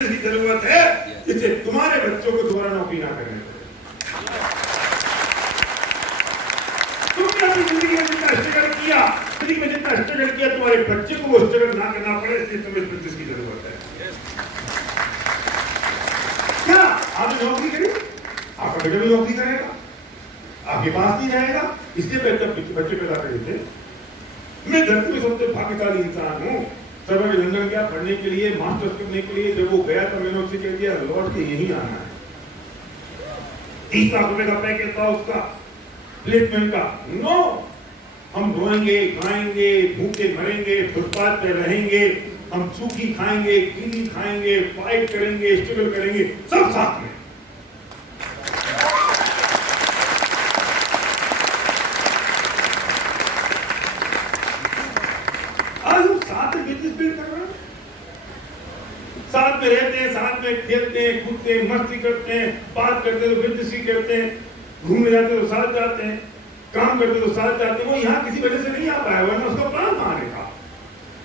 की जरूरत है जिससे तुम्हारे बच्चों को दोबारा नौकरी ना करने पड़े। तुमने अपनी जिंदगी में जितना स्ट्रगल किया, जिंदगी में जितना स्ट्रगल किया, तुम्हारे बच्चे को वो स्ट्रगल ना करना पड़े, इसलिए तुम्हें इस बिजनेस की जरूरत है। क्या आपने नौकरी करी, आपका बेटा भी नौकरी करेगा, आपके पास नहीं रहेगा, इसलिए बेहतर बच्चे पैदा करे थे। मैं धरती में सबसे भाग्यशाली इंसान हूँ। सब लंदन गया पढ़ने के लिए, मास्टर्स करने के लिए। जब वो गया तो मैंने उससे कह दिया लौट के यहीं आना है। 30 लाख रुपए का पैकेज था उसका, प्लेसमेंट का। नो, हम रोएंगे, खाएंगे, भूखे मरेंगे, फुटपाथ पे रहेंगे, हम सूखी खाएंगे, गीली खाएंगे, फाइट करेंगे, स्ट्रगल करेंगे, सब साथ में। साथ में रहते हैं, साथ में खेलते हैं, कूदते हैं, मस्ती करते हैं, बात करते हैं तो बिजनेस ही करते हैं, घूमने जाते हैं तो साथ जाते हैं, काम करते तो साथ जाते हैं। वो यहाँ किसी वजह से नहीं आ पाया, वरना उसका प्लान था आने का।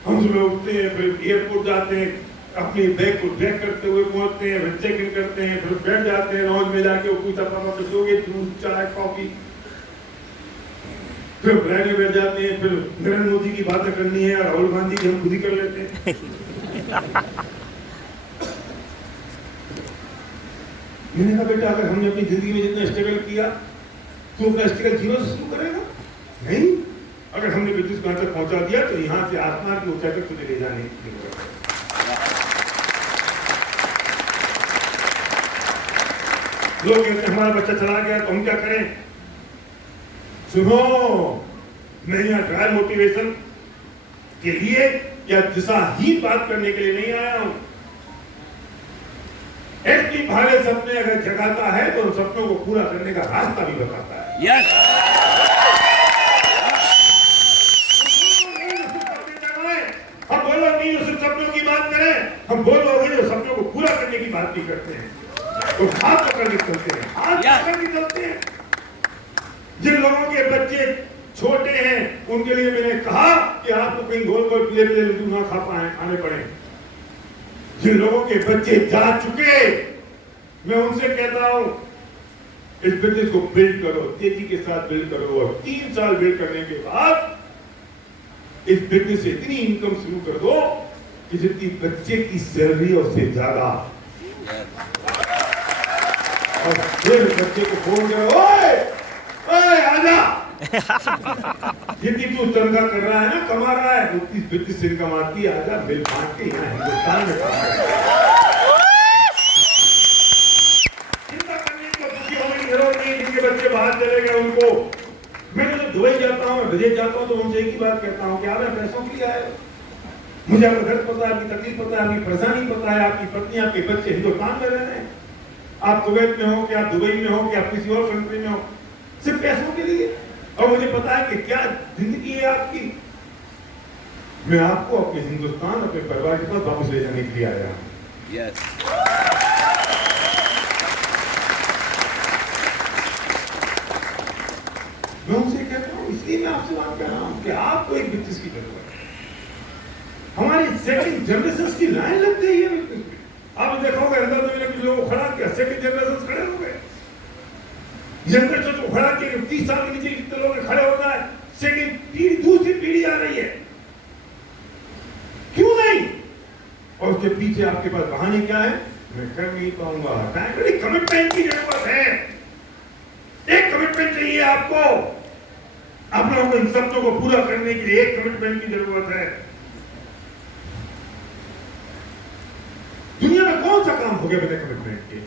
हम सुबह उठते हैं, फिर एयरपोर्ट जाते हैं, अपनी बैग को ट्रैक करते हुए पहुंचते हैं, फिर चेक इन करते हैं, फिर बैठ जाते हैं। लॉन्च में जाके वो पूछता पापा कुछ दोगे, जूस, चाय, कॉफी। फिर फ्लाइट में बैठ जाते हैं, फिर नरेंद्र मोदी की बातें करनी है, राहुल गांधी की हम खुद ही कर लेते हैं। मैंने कहा बेटा अगर हमने अपनी जिंदगी में जितना स्ट्रगल किया तो अपना स्ट्रगल जीरो से शुरू करेगा नहीं। अगर हमने बिजनेस को यहाँ तक पहुंचा दिया तो यहाँ से आसमान की ऊंचाई तक तुझे ले जाने की जरूरत है। लोग कहते हैं हमारा बच्चा चला गया तो हम क्या करें। सुनो, मैं यहाँ ट्रायल मोटिवेशन के लिए या दिशाहीन बात करने के लिए नहीं आया हूं। ऐसी भारे सपने अगर जगाता है तो उन सपनों को पूरा करने का रास्ता भी बताता है। यस। हम बोलो नहीं सिर्फ सपनों की बात करें, हम बोलो जो सपनों को पूरा करने की बात भी करते हैं, तो हाथ पकड़ के चलते हैं, हाथ पकड़ के चलते हैं। जिन लोगों के बच्चे छोटे हैं उनके लिए मैंने कहा कि आपको कहीं गोल गोल पीले पीले लड्डू ना खा पाए, खाने पड़े। जिन लोगों के बच्चे जा चुके, मैं उनसे कहता हूं इस बिजनेस को बिल्ड करो, तेजी के साथ बिल्ड करो, और 3 साल बिल्ड करने के बाद इस बिजनेस से इतनी इनकम शुरू कर दो कि जितनी बच्चे की सैलरी और से ज्यादा। और फिर बच्चे को फोन करो, ओए ओए आजा, जितनी तू तनख्वाह कर रहा है ना, कमा रहा है, उतनी बिजनेस से इनकम आती है, आजा बिल बांट के यहाँ हिंदुस्तान में काम चिंता करने की दुखी होने की जरूरत नहीं। जिनके बच्चे बाहर चले गए उनको, मैं जब दुबई जाता हूँ, मैं विदेश जाता हूँ तो उनसे एक ही बात कहता हूँ कि आप पैसों के लिए आए, मुझे आपका दर्द पता है, आपकी तकलीफ पता है, आपकी परेशानी पता है, आपकी पत्नी आपके बच्चे हिंदुस्तान में रह रहे हैं, आप कुवैत में हो, कि आप दुबई में हो, कि आप किसी और कंट्री में हो, सिर्फ पैसों के लिए। और मुझे पता है कि क्या जिंदगी है आपकी। मैं आपको अपने हिंदुस्तान, अपने परिवार के पास वापस ले जाने के लिए आया हूं। yes. मैं उनसे कहता हूं, इसलिए मैं आपसे बात कर रहा हूं कि आपको एक बिजनेस की जरूरत है। हमारी सेकंड जनरेशन की लाइन लग गई है बिजनेस में। आपने देखा होगा अंदर में कुछ लोगों को खड़ा किया, सेकंड जनरेशन खड़े हो गए। जनरेशन को खड़ा किया, 30 साल के नीचे कितने लोग खड़े होता है, सेकंड पीढ़ी, दूसरी पीढ़ी आ रही है, क्यों नहीं। और उसके पीछे आपके पास बहाने क्या है, मैं कर नहीं पाऊंगा। कमिटमेंट की जरूरत है, एक कमिटमेंट चाहिए आपको, आप लोगों को इन सपनों को पूरा करने के लिए एक कमिटमेंट की जरूरत है। दुनिया में कौन सा काम हो गया बिना कमिटमेंट के।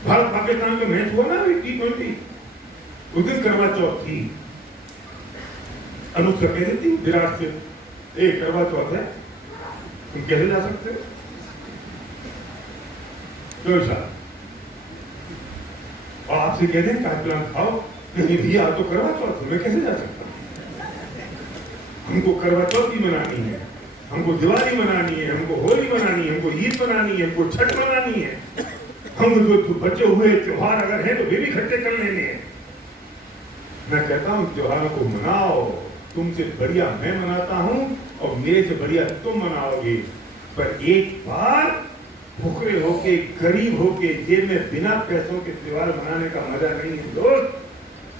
भारत पाकिस्तान का मैच हुआ ना T20, उस दिन करवा चौथ थी। अनुष्का कह रही थी विराट से, एक करवा चौथ है, तुम कैसे जा सकते हो। तो साहब और आपसे कह दें कार्ड प्लान खाओ, नहीं भैया तो करवा चौथ मैं कैसे जा सकता हूं। हमको करवा चौथ भी मनानी है, हमको दिवाली मनानी है, हमको होली मनानी है, हमको ईद मनानी है, हमको छठ मनानी है। हम जो बचे हुए त्योहार अगर हैं तो वे भी इकट्ठे कर लेने हैं। मैं कहता हूं त्योहारों को मनाओ, तुमसे बढ़िया मैं मनाता हूं और मेरे से बढ़िया तुम मनाओगे। पर एक बार भूखे होके, गरीब होके, जेब में बिना पैसों के त्योहार मनाने का मजा नहीं है दोस्त।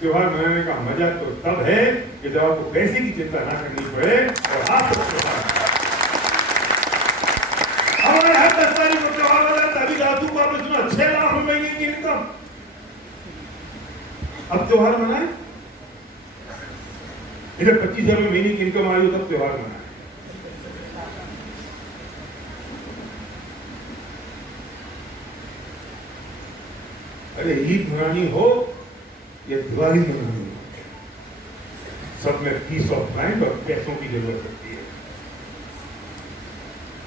त्योहार मनाने का मजा तो तब है कि जब आपको पैसे की चिंता ना करनी पड़े और आप हमारे हर 10 तारीख को त्योहार मनाता, अभी रातू को आपने सुना 6 लाख रुपए की इनकम। अब त्योहार मनाए, इधर 25,000 महीने की इनकम आई हो तब त्योहार मनाए। अरे ईद मनानी हो या दिवाली मनानी हो, सब में पीस ऑफ माइंड और पैसों की जरूरत होती है।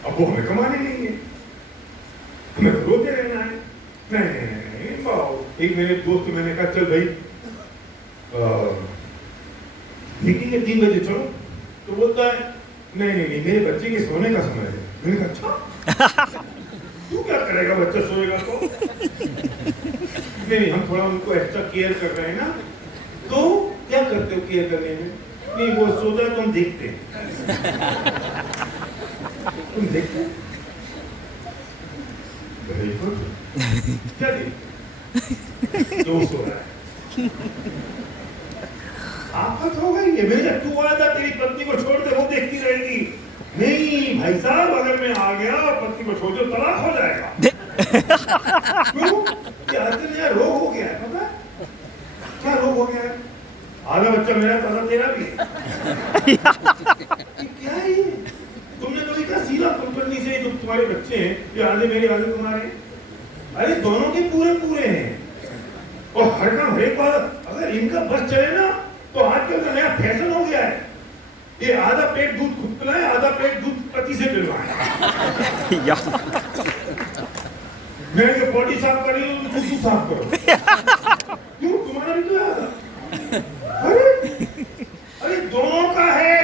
अब वो हमें कमाने नहीं है, हमें तो रोते रहना है। नहीं, एक मेरे दोस्त को मैंने कहा चल भाई मीटिंग है 3 बजे चलो, तो बोलता है नहीं मेरे बच्चे के सोने का समय है। मैंने कहा अच्छा तू क्या करेगा, बच्चा सोएगा तो? नहीं हम थोड़ा उनको एक्स्ट्रा केयर कर रहे हैं ना। तो क्या करते हो केयर करने में? नहीं वो सोता है तो हम देखते हैं। तुम देखते क्या देखते? जो सो रहा है आफत हो गई है। मेरे तू आया था तेरी पत्नी को छोड़ दे, वो देखती रहेगी। नहीं भाई साहब, अगर मैं आ गया और पत्नी को छोड़ दो तलाक हो जाएगा। क्यों? यार रोग हो गया है, पता है क्या रोग हो गया है? आधा बच्चा मेरा था, आधा तेरा भी है। क्या है ये? तुमने कभी कहा सीधा कुलकर्णी से जो तुम्हारे बच्चे हैं ये आधे मेरे आधे तुम्हारे? अरे दोनों के पूरे हैं। और हर काम हर एक बार अगर इनका बस चले ना तो आजकल का नया फैशन हो गया है, ये आधा पेट दूध खुद पिलाए, आधा पेट दूध पति से पिलवाए। मैं ये बॉडी साफ कर रही हूँ तो सुसु साफ करो। क्यों? तुम्हारा भी तो याद है। अरे दोनों का है।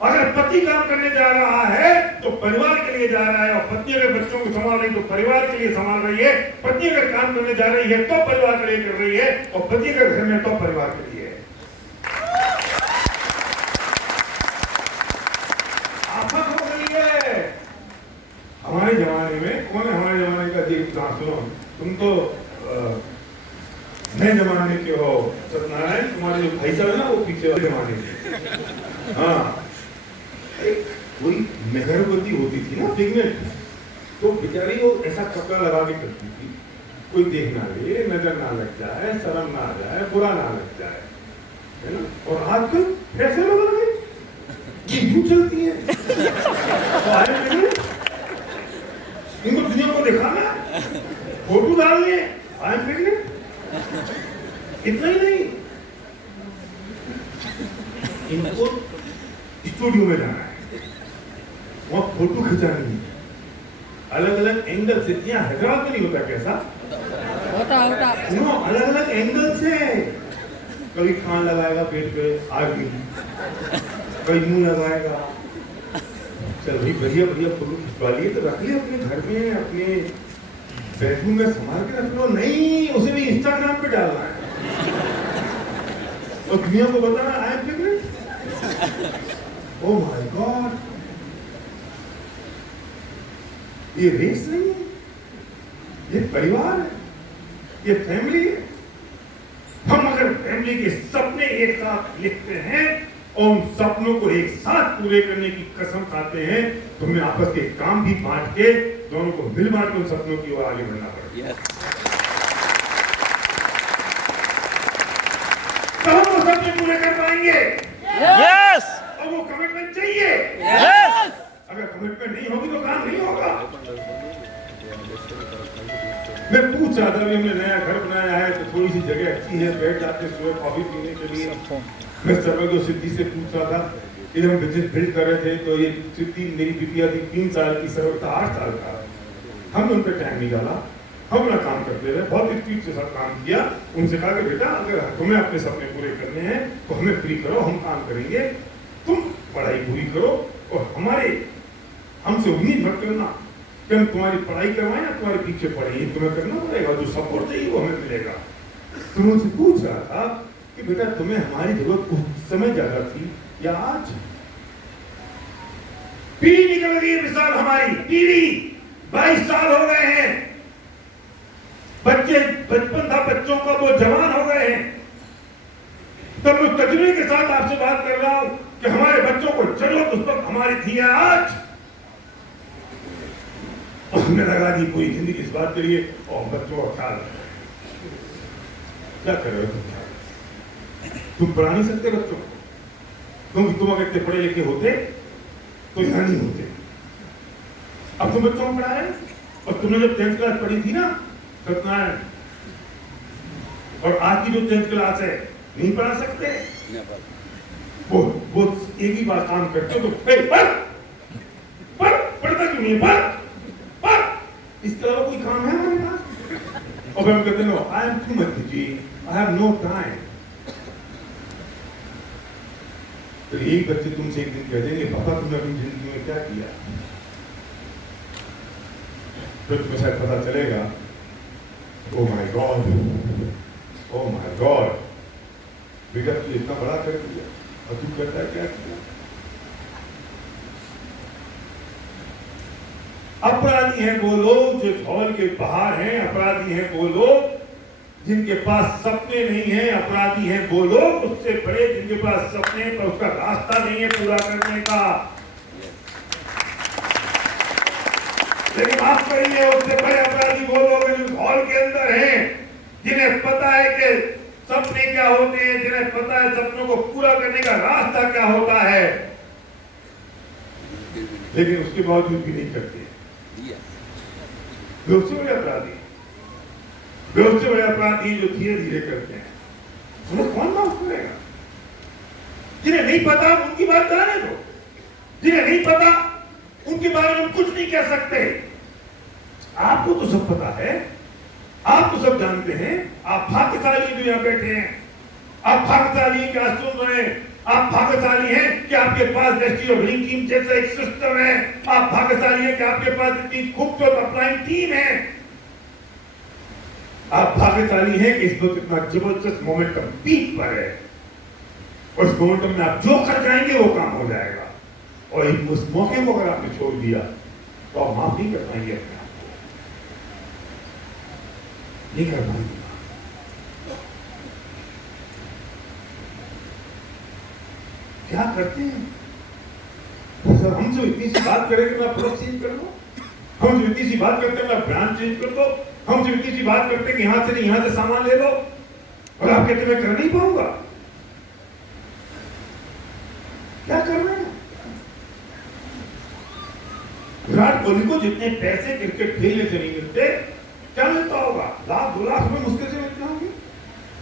अगर पति काम करने जा रहा है तो परिवार के लिए जा रहा है, और पत्नी अगर बच्चों को संभाल रही है तो परिवार के लिए संभाल रही है। पत्नी अगर काम करने जा रही है तो परिवार के लिए कर रही है, और पति अगर घर में तो परिवार के लिए। आफत हो गई है हमारे जमाने में। कौन है हमारे जमाने का? जी सुनो, तुम तो नए जमाने के हो सत्यनारायण। तुम्हारे जो भाई साहब है ना वो पीछे वाले जमाने के। हाँ, कोई मेहरबती होती थी ना प्रेग्नेंट, तो बेचारी वो ऐसा कपड़ा लगा के करती थी, कोई देख ना ले, नजर ना लग जाए, शर्म ना आ जाए, बुरा ना लग जाए, है ना। और आजकल पैसे लोग लगे ये यूं चलती है। इनको दुनिया को दिखाना, फोटो डालने, आई एम प्रेग्नेंट। इतना ही नहीं, इनको स्टूडियो में जाना है, वहाँ फोटो खिंचानी है अलग अलग एंगल से। यहाँ हैदराबाद में नहीं होता कैसा? होता नो, अलग अलग एंगल से। कभी कान लगाएगा पेट पे, आगे कभी मुंह लगाएगा। चल भाई बढ़िया फोटो खिंचवा लिए तो रख लिए अपने घर में, अपने बेडरूम में संभाल के रख लो। नहीं, उसे भी इंस्टाग्राम पे डालना है और दुनिया को बताना I am pregnant. Oh my God, ये रेस नहीं है, ये परिवार है, ये फैमिली है। हम अगर फैमिली के सपने एक साथ लिखते हैं और उन सपनों को एक साथ पूरे करने की कसम खाते हैं तो हमें आपस के काम भी बांट के दोनों को मिल बांट के उन सपनों की ओर आगे बढ़ना पड़ेगा। तो हम वो सपने पूरे कर पाएंगे। और वो कमिटमेंट चाहिए। अगर कमिटमेंट नहीं होगी तो काम नहीं होगा। मैं पूछ रहा था, अभी हमने नया घर बनाया है तो थोड़ी सी जगह अच्छी है, बैठ जाते सुबह कॉफी पीने के लिए। मैं सर्वज्ञ सिद्धि से पूछ रहा था कि जब हम बिजनेस बिल्ड कर रहे थे तो ये सिद्धि मेरी बिटिया थी 3 साल की, सर्वज्ञ 8 साल का। हमने उन पर टाइम निकाला, हम अपना काम करते रहे, बहुत स्पीड से सब काम किया। उनसे कहा कि बेटा अगर तुम्हें अपने सपने पूरे करने हैं तो हमें फ्री करो, हम काम करेंगे, तुम पढ़ाई पूरी करो और हमसे उम्मीद मत करना कि हम तुम्हारी पढ़ाई करवाएं या तुम्हारे पीछे पड़े, ये तुम्हें करना पड़ेगा, जो सपोर्ट चाहिए वो हमें मिलेगा। तो मैं उनसे पूछ रहा था कि बेटा तुम्हें हमारी जरूरत उस समय ज्यादा थी या आज? पीढ़ी निकल गई है मिसाल, हमारी पीढ़ी 22 साल हो गए हैं, बच्चे बचपन था बच्चों का, वो जवान हो गए हैं। तो मैं तजुर्बे के साथ आपसे बात कर रहा हूं कि हमारे बच्चों को जरूरत उस वक्त हमारी थी आज, हमने लगा दी पूरी जिंदगी इस बात के लिए और बच्चों का ख्याल क्या कर रहे हो तुम पढ़ा नहीं सकते बच्चों को, तुम अगर इतने पढ़े लिखे होते तो यहाँ नहीं होते। अब तुम बच्चों को पढ़ा रहे और तुमने जब 10th क्लास पढ़ी थी ना सत्यनारायण, और आज की जो 10th क्लास है नहीं पढ़ा सकते, वो एक ही बात काम करते हो तो पढ़ता क्यों नहीं है, पढ़, इस तरह कोई काम है हमारे पास। और हम कहते हैं I am too much busy, I have no time. तो एक बच्चे तुमसे एक दिन कह देंगे पापा तुमने अपनी जिंदगी में क्या किया, फिर तुम्हें शायद पता चलेगा oh my God, oh my God, बेटा तू इतना बड़ा कर दिया और तू करता है क्या किया। अपराधी हैं वो लोग जो हॉल के बाहर हैं, अपराधी हैं वो लोग जिनके पास सपने नहीं हैं, अपराधी हैं वो लोग उससे बड़े जिनके पास सपने पर उसका रास्ता नहीं है पूरा करने का। लेकिन आप कहिए उससे बड़े अपराधी वो लोग जो हॉल के अंदर हैं, जिन्हें पता है कि सपने क्या होते हैं, जिन्हें पता है सपनों को पूरा करने का रास्ता क्या होता है, लेकिन उसके बावजूद भी नहीं करते। उससे बड़े अपराधी, उससे बड़े अपराधी जो धीरे धीरे करते हैं, उन्हें कौन माफ करेगा। जिन्हें नहीं पता उनकी बात जाने दो, जिन्हें नहीं पता उनके बारे में कुछ नहीं कह सकते। आपको तो सब पता है, आप तो सब जानते हैं, आप भाग्यशाली जो यहाँ बैठे हैं, आप भाग्यशाली हैं कि आज सुन रहे हैं, आप भाग्यशाली हैं कि आपके पास इंडस्ट्री ऑफ टीम जैसा एक सिस्टम है, आप भाग्यशाली हैं कि आपके पास इतनी खूबसूरत अपलाइन टीम है, आप भाग्यशाली हैं कि इस वक्त इतना जबरदस्त मोमेंटम पीक पर है, और इस मोमेंटम में आप जो कर जाएंगे वो काम हो जाएगा। और उस मौके को अगर आपने छोड़ दिया तो आप माफ नहीं कर पाएंगे अपने आप को, नहीं कर पाएंगे। क्या करते हैं हमसे इतनी सी बात करें कि मैं प्रोडक्ट चेंज कर दो, हमसे इतनी सी बात करते हैं मैं ब्रांड चेंज कर दो, हमसे इतनी सी बात करते हैं कि यहां से नहीं यहां से सामान ले लो, और आप कहते मैं कर नहीं पाऊंगा। क्या कर रहे हैं। विराट कोहली को जितने पैसे क्रिकेट खेलने से नहीं मिलते, क्या मिलता होगा, लाख 2 लाख रुपए मुश्किल से मिलते होंगे,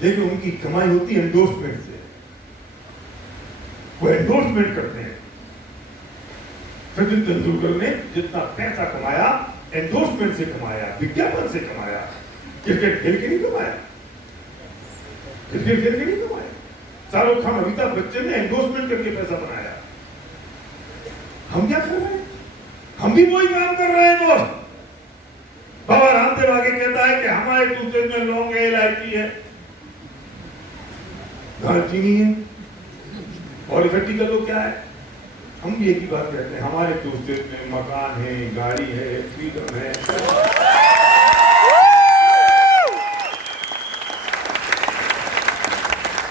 लेकिन उनकी कमाई होती है एंडोर्समेंट से। वो एंडोर्समेंट करते हैं। सचिन तेंदुलकर ने जितना पैसा कमाया एंडोर्समेंट से कमाया, विज्ञापन से कमाया, क्रिकेट खेल के नहीं कमाया, क्रिकेट खेल के नहीं कमाया। शाहरुख खान, अमिताभ बच्चन ने एंडोर्समेंट करके पैसा बनाया। हम क्या कर रहे हैं, हम भी वही काम कर रहे हैं दोस्त। बाबा रामदेव आगे कहता है कि हमारे टूथपेस्ट में लौंग है, इलायची है, दालचीनी है, और इकट्ठी कर लो क्या है। हम भी एक ही बात कहते हैं, हमारे टूथपेस्ट में मकान है, गाड़ी है, फ्रीडम है।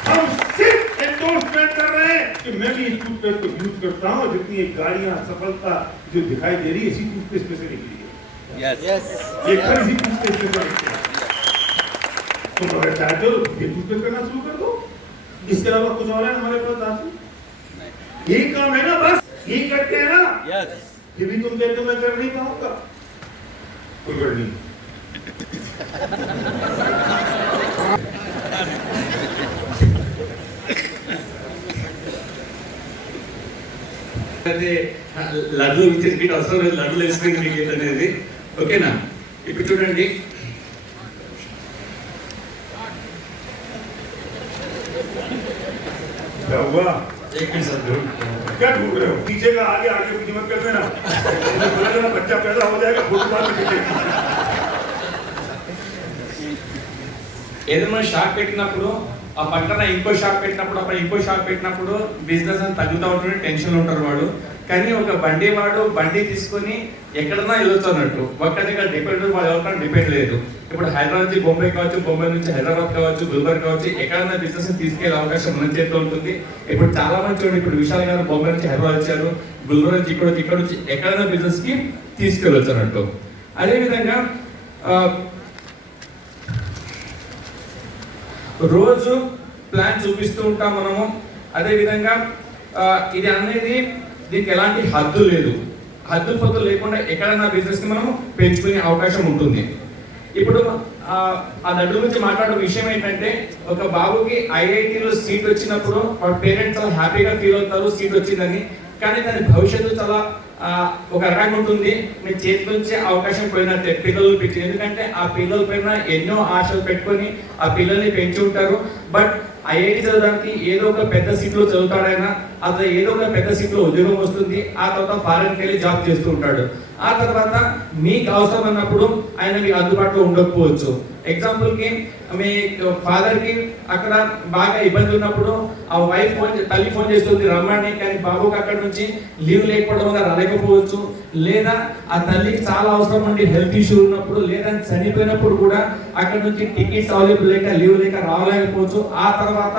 हम सिर्फ एंडोर्समेंट कर रहे हैं कि मैं भी इस टूथपेस्ट को यूज करता हूं, जितनी गाड़ियां सफलता जो दिखाई दे रही है इसी टूथपेस्ट में से निकली है। ये खरी सी टूथपेस्ट में से निकली है। तुम अगर चाहते हो ये टूथपेस्ट करना शुरू कर दो, इसके अलावा कुछ और है हमारे पास दासू, यही काम है ना, बस यही करते हैं ना। ये भी तुम कहते हो मैं कर नहीं पाऊंगा, कोई कर नहीं। లడ్డు విత్ అవసరం లేదు, లడ్డు వేసుకుని మీకు ఏంటనేది ఓకేనా. ఇప్పుడు చూడండి, क्या हुआ, एक मिनट सर, क्या ढूंढ रहे हो, पीछे का आगे आगे पीछे मत कर देना, बच्चा पैदा हो जाएगा फोटो बाद में खींचेगी। ఏదైనా షాప్ పెట్టినప్పుడు ఆ పక్కన ఇంకో షాప్ పెట్టినప్పుడు అప్పుడు ఇంకో షాప్ పెట్టినప్పుడు బిజినెస్ అని తగ్గుతూ ఉంటుంది, టెన్షన్ ఉంటారు వాడు. కానీ ఒక బండి వాడు బండి తీసుకొని ఎక్కడన్నా వెళ్ళొచ్చు అన్నట్టు, ఒక్క దగ్గర డిపెండ్ ఎవరికైనా డిపెండ్ లేదు. ఇప్పుడు హైదరాబాద్ నుంచి బొంబాయి కావచ్చు, బొంబాయి నుంచి హైదరాబాద్ కావచ్చు, గుల్బర్గ్ కావచ్చు, ఎక్కడైనా బిజినెస్ తీసుకెళ్లే అవకాశం మన చేతిలో ఉంటుంది. ఇప్పుడు చాలా మంది చూడండి, ఇప్పుడు విశాల్ గారు బొంబాయి నుంచి హైదరాబాద్ వచ్చారు, గుల్బర్గ్ నుంచి ఇక్కడ నుంచి ఎక్కడైనా బిజినెస్ కి తీసుకెళ్ళొచ్చు అన్నట్టు. అదేవిధంగా రోజు ప్లాన్ చూపిస్తూ ఉంటాం మనము. అదేవిధంగా ఇది అనేది దీనికి ఎలాంటి హద్దు లేదు, హద్దు పొద్దు లేకుండా ఎక్కడైనా బిజినెస్ ని మనం పెంచుకునే అవకాశం ఉంటుంది. ఇప్పుడు ఆ లడ్డు గురించి మాట్లాడే విషయం ఏంటంటే, ఒక బాబుకి ఐఐటిలో సీట్ వచ్చినప్పుడు వాళ్ళ పేరెంట్స్ చాలా హ్యాపీగా ఫీల్ అవుతారు సీట్ వచ్చిందని. కానీ దాని భవిష్యత్తు చాలా ఒక రకంగా ఉంటుంది. మీ చేతి నుంచి అవకాశం పోయినట్టే పిల్లలు పెంచి, ఎందుకంటే ఆ పిల్లల పైన ఎన్నో ఆశలు పెట్టుకొని ఆ పిల్లల్ని పెంచి ఉంటారు. బట్ ఐఐటి చదవడానికి ఏదో ఒక పెద్ద సీట్లో చదువుతాడైనా, అతను ఏదో ఒక పెద్ద సీట్లో ఉద్యోగం వస్తుంది, ఆ తర్వాత ఫారెన్కి వెళ్ళి జాబ్ చేస్తూ ఉంటాడు. ఆ తర్వాత మీకు అవసరం అన్నప్పుడు ఆయన మీకు అందుబాటులో ఉండకపోవచ్చు. ఎగ్జాంపుల్కి మీ ఫాదర్కి అక్కడ బాగా ఇబ్బంది ఉన్నప్పుడు ఆ వైఫ్ తల్లి ఫోన్ చేస్తుంది రమ్మని, కానీ బాబుకి అక్కడ నుంచి లీవ్ లేకపోవడం వల్ల రాలేకపోవచ్చు. లేదా ఆ తల్లికి చాలా అవసరం ఉండి హెల్త్ ఇష్యూ ఉన్నప్పుడు, లేదా చనిపోయినప్పుడు కూడా అక్కడ నుంచి టికెట్స్ అవైలబుల్ లేక లీవ్ లేక రాలేకపోవచ్చు. ఆ తర్వాత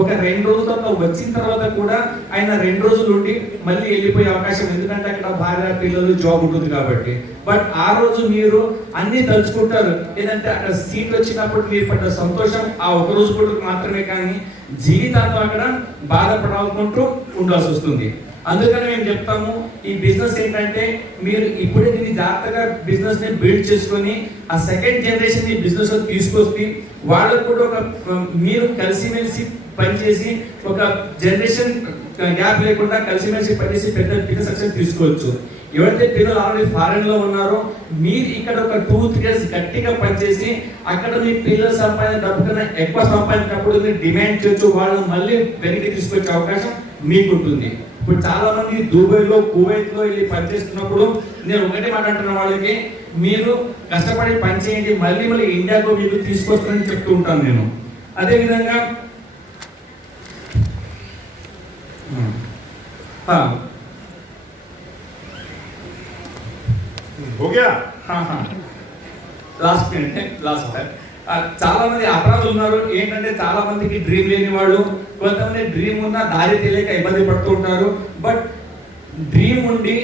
ఒక 2 రోజుల తర్వాత వచ్చిన తర్వాత కూడా ఆయన 2 రోజులు ఉండి మళ్ళీ వెళ్ళిపోయే అవకాశం, ఎందుకంటే అక్కడ భార్య పిల్లలు జాబ్ ఉంటుంది కాబట్టి. బట్ ఆ రోజు మీరు అన్ని తలుచుకుంటారు, ఏదంటే అక్కడ సీట్ వచ్చినప్పుడు మీరు పడ్డ సంతోషం ఆ ఒక రోజు కూడా మాత్రమే, కానీ జీవితాంతం అక్కడ బాధపడాలనుకుంటూ ఉండాల్సి వస్తుంది. అందుకని మేము చెప్తాము, ఈ బిజినెస్ ఏంటంటే మీరు ఇప్పుడే దీన్ని జాగ్రత్తగా బిజినెస్ ని బిల్డ్ చేసుకొని ఆ సెకండ్ జనరేషన్ ఈ బిజినెస్ లో తీసుకొచ్చి వాళ్ళకు కూడా ఒక మీరు కలిసిమెలిసి పనిచేసి ఒక జనరేషన్ గ్యాప్ లేకుండా కలిసిమెలిసి పనిచేసి పెద్ద బిజినెస్ సక్సెస్ తీసుకోవచ్చు. ఎవరైతే పిల్లలు ఆల్రెడీ ఫారెన్ లో ఉన్నారో, మీరు ఇక్కడ ఒక 2-3 years గట్టిగా పనిచేసి అక్కడ మీ పిల్లలు సంపాదించిన డబ్బు కన్నా ఎక్కువ సంపాదించినప్పుడు మీరు డిమాండ్ చేయొచ్చు, వాళ్ళు మళ్ళీ వెనక్కి తీసుకొచ్చే అవకాశం మీకు ఉంటుంది. ఇప్పుడు చాలా మంది దుబాయ్లో కువైట్లో వెళ్ళి పనిచేస్తున్నప్పుడు నేను ఒకటే మాట్లాడుతున్న వాళ్ళకి, మీరు కష్టపడి పని చేయండి, మళ్ళీ ఇండియాకు మీకు తీసుకొస్తానని చెప్తూ ఉంటాను నేను. అదేవిధంగా లాస్ట్ చాలా మంది అపరాధులు ఉన్నారు. ఏంటంటే చాలా మందికి డ్రీమ్ లేని వాళ్ళు, కొంతమంది డ్రీమ్ ఉన్న దారి తెలియక ఇబ్బంది పడుతూ ఉంటారు. బట్ డ్రీమ్ ఉండి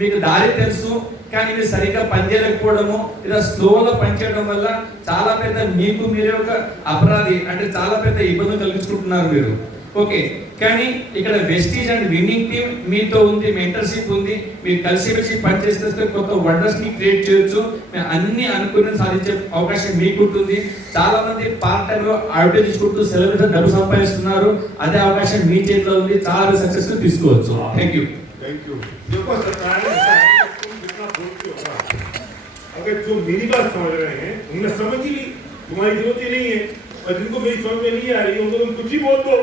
మీకు దారి తెలుసు, కానీ మీరు సరిగ్గా పనిచేయలేకపోవడము, ఇలా స్లోగా పనిచేయడం వల్ల చాలా పెద్ద మీకు మీరే ఒక అపరాధి, అంటే చాలా పెద్ద ఇబ్బందులు కలిగించుకుంటున్నారు మీరు. ఓకే, కానీ ఇక్కడ వెస్టీజ్ అండ్ విన్నింగ్ టీమ్ మీతో ఉంది, మెంటర్షిప్ ఉంది, మీరు కలిసి పనిచేస్తే కొత్త వండర్స్ ని క్రియేట్ చేయొచ్చు. అన్ని అనుకుని సాధించే అవకాశం మీకు ఉంటుంది. చాలా మంది పార్ట్ టైం లో అడ్వర్టైజ్ చేసుకుంటూ సెలబ్రిటీ డబ్బు సంపాదిస్తున్నారు, అదే అవకాశం మీ చేతిలో ఉంది, చాలా సక్సెస్ తీసుకోవచ్చు. Thank you. देखो सरकार ने तुम जितना बोलते हो, अगर जो मेरी बात समझ रहे हैं उन्हें समझ ही ली, तुम्हारी जरूरत ही नहीं है, और जिनको मेरी समझ में नहीं आ रही उनको तुम कुछ ही बोल दो,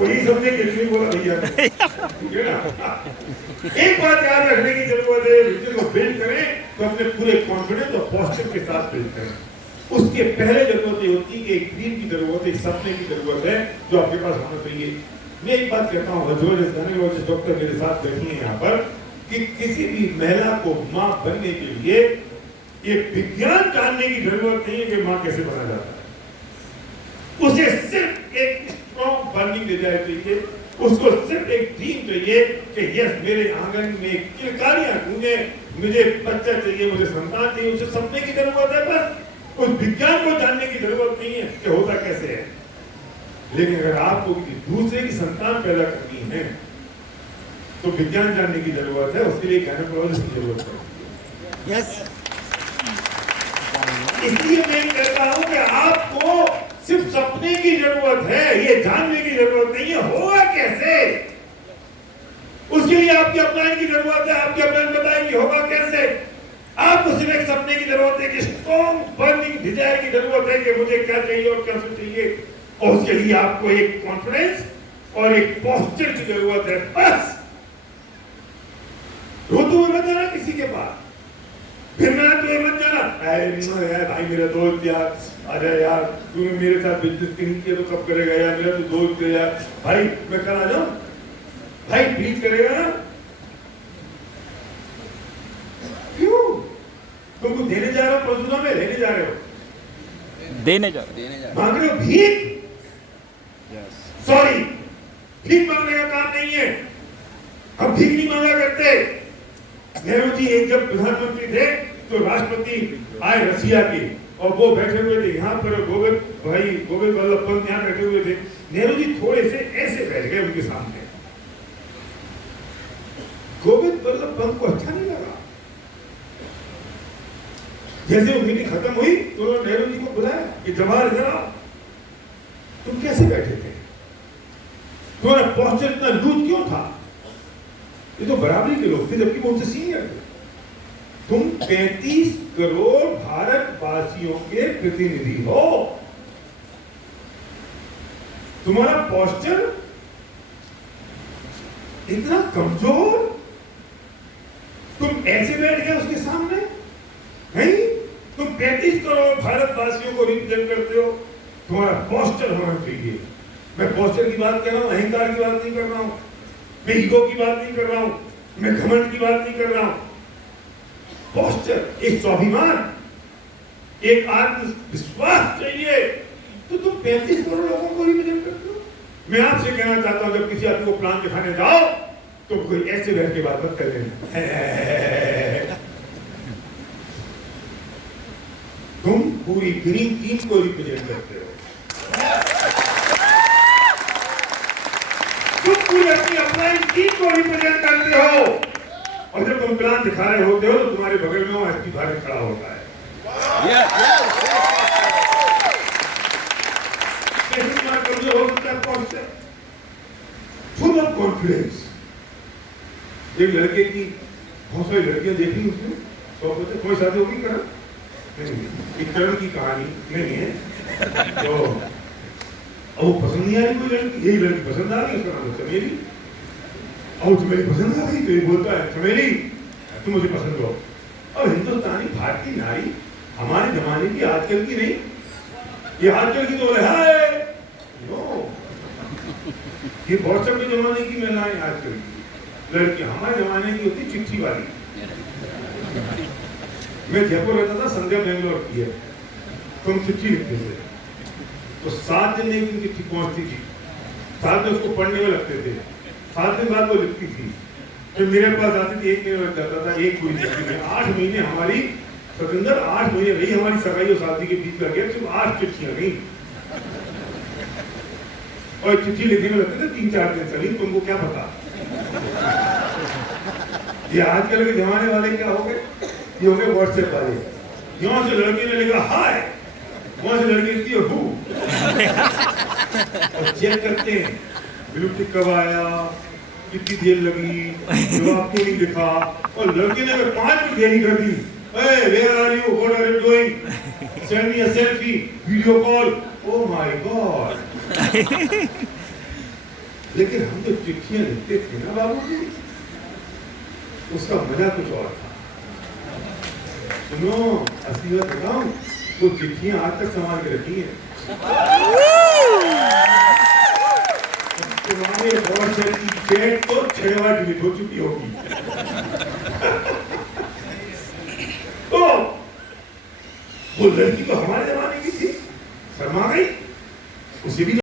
वही समझे कि नहीं बोला भैया, ठीक है ना? एक बात याद रखने की जरूरत है, बिजनेस को बिल्ड करें तो अपने पूरे कॉन्फिडेंस और पॉस्चर के साथ बिल्ड करें. उसके पहले जरूरत ये होती है कि एक ड्रीम की जरूरत है, एक सपने की जरूरत है जो आपके पास होना चाहिए. मैं एक बात कहता हूँ, गायनेकोलॉजिस्ट डॉक्टर मेरे साथ बैठी हैं यहाँ पर, कि किसी भी महिला को माँ बनने के लिए ये विज्ञान जानने की जरूरत नहीं है कि माँ कैसे बना जाता है. उसे सिर्फ एक स्ट्रॉन्ग बर्निंग डिजायर चाहिए, उसको सिर्फ एक ड्रीम चाहिए कि यस मेरे आंगन में किलकारियां गूंजे, मुझे बच्चा चाहिए, मुझे संतान चाहिए. उसे सपने की जरूरत है, बस उस विज्ञान को जानने की जरूरत नहीं है कि होता कैसे है. लेकिन अगर आपको दूसरे की संतान पैदा करनी है तो विज्ञान जानने की जरूरत है, उसके लिए गायनेकोलॉजिस्ट की जरूरत है. यस, इसलिए मैं कहता हूं कि आपको सिर्फ सपने की जरूरत है, ये जानने की जरूरत नहीं है होगा कैसे. उसके लिए आपकी अपलाइन की जरूरत है, आपकी अपलाइन बताएगी होगा कैसे. आपको सिर्फ एक सपने की जरूरत है, कि स्ट्रॉन्ग बर्निंग डिजायर की जरूरत है कि मुझे क्या चाहिए और कैसे चाहिए, और उसके लिए आपको एक कॉन्फिडेंस और एक पोस्चर की जरूरत है. बस रोते हुए मत जाना किसी के पास, फिर मैं तो मत जाना, अरे यार भाई मेरा दोस्त यार, अरे यार तूने मेरे साथ बिजनेस नहीं किया तो कब करेगा यार, मेरा तो दोस्त है यार, भाई मैं कल आ जाऊं. भाई प्लीज करेगा ना? क्यों? तुम कुछ देने जा रहे हो परशुराम में, लेने जा रहे हो? देने जा मांग रहे हो भीख? सॉरी, भीख मांगने का काम नहीं है। हम भीख नहीं मांगा करते। नेहरू जी एक जब प्रधानमंत्री थे तो राष्ट्रपति आए रसिया के, और वो बैठे हुए थे यहाँ पर, गोविंद वल्लभ पंत यहाँ बैठे हुए थे। नेहरू जी थोड़े से ऐसे बैठ गए उनके सामने। गोविंद वल्लभ पंत को अच्छा नहीं लगा। जैसे वो मीटिंग खत्म हुई तो उन्होंने नेहरू जी को बुलाया कि जवाहर इधर आओ, तुम कैसे बैठे थे? तुम्हारा पोस्चर इतना लूज क्यों था? ये तो बराबरी के लोग थे, जबकि वो उनसे सीनियर थे। तुम 35 करोड़ भारतवासियों के प्रतिनिधि हो, तुम्हारा पोस्चर इतना कमजोर, तुम ऐसे बैठ गए उसके सामने? नहीं, तुम 35 करोड़ भारतवासियों को रिप्रेजेंट करते हो, तुम्हारा पोस्चर होना चाहिए। मैं पोस्चर की बात कर रहा हूं, अहंकार की बात नहीं कर रहा हूं, मैं ईगो की बात नहीं कर रहा हूं, मैं घमंड की बात नहीं कर रहा हूं। पोस्चर, एक स्वाभिमान, एक आत्मविश्वास चाहिए। तो तुम 35 करोड़ लोगों को रिप्रेजेंट करते हो। मैं आपसे कहना चाहता हूं, जब किसी आदमी को प्लान दिखाने जाओ तो कोई ऐसे बैठ के बात मत कर लेना। तुम पूरी ग्रीन टीम को रिप्रेजेंट करते हो, तुम पूरी अपनी अपलाइन टीम को रिप्रेजेंट करते हो। और जब तुम प्लान दिखा रहे होते हो तो तुम्हारे बगल में वो एसपी भारत खड़ा होता है। Full of confidence. एक लड़के की, बहुत सारी लड़कियां देखी उसने, कोई शादी होगी करण? नहीं, एक करण की कहानी नहीं है। तो वो पसंद नहीं आई कोई लड़की, यही लड़की पसंद आ गई, उसका नाम है चमेली। और चमेली पसंद आ गई तो ये बोलता है, चमेली तुम मुझे पसंद हो। और हिंदुस्तानी भारतीय नारी हमारे जमाने की, आजकल की नहीं, ये आजकल की तो है नो, ये व्हाट्सएप के जमाने की महिलाएं, आजकल की लड़की हमारे जमाने की होती चिट्ठी वाली। मैं जयपुर रहता था, संध्या बेंगलोर की है, तो हम चिट्ठी लिखते थे, तो 7 दिन एक दिन चिट्ठी पहुंचती थी, 7 दिन उसको पढ़ने में लगते थे, 7 दिन बाद वो लिखती थी, फिर मेरे पास आती थी, 1 महीना लग जाता था एक पूरी चिट्ठी में। 8 महीने हमारी सतेंद्र, 8 महीने रही हमारी सगाई और शादी के बीच का गैप, सिर्फ 8 चिट्ठियां गई। और चिट्ठी लिखने में लगते थे 3-4 दिन। सलीम तुमको क्या पता? ये आजकल के जमाने वाले क्या हो गए, ये हो गए व्हाट्सएप वाले। यहाँ से लड़की ने लिखा हाय, वहां से लड़की लिखती है हु, और चेक करते हैं ब्लूटूथ कब आया, कितनी देर लगी, जवाब क्यों नहीं लिखा। और लड़की ने 5 मिनट देरी कर दी, where are you, what are you doing, send me a selfie, video call, oh my god। लेकिन हम जो चिट्ठियां लिखते थे ना बाबूजी, उसका मजा कुछ और था। सुनो, असली बात बताऊं, वो चिट्ठियां आज तक संभाल के रखी हैं। तुम्हारे व्हाट्सएप की चैट तो 6 बार डिलीट हो चुकी होगी। तो वो लड़की तो हमारे जमाने की थी, शर्मा गई, उसे भी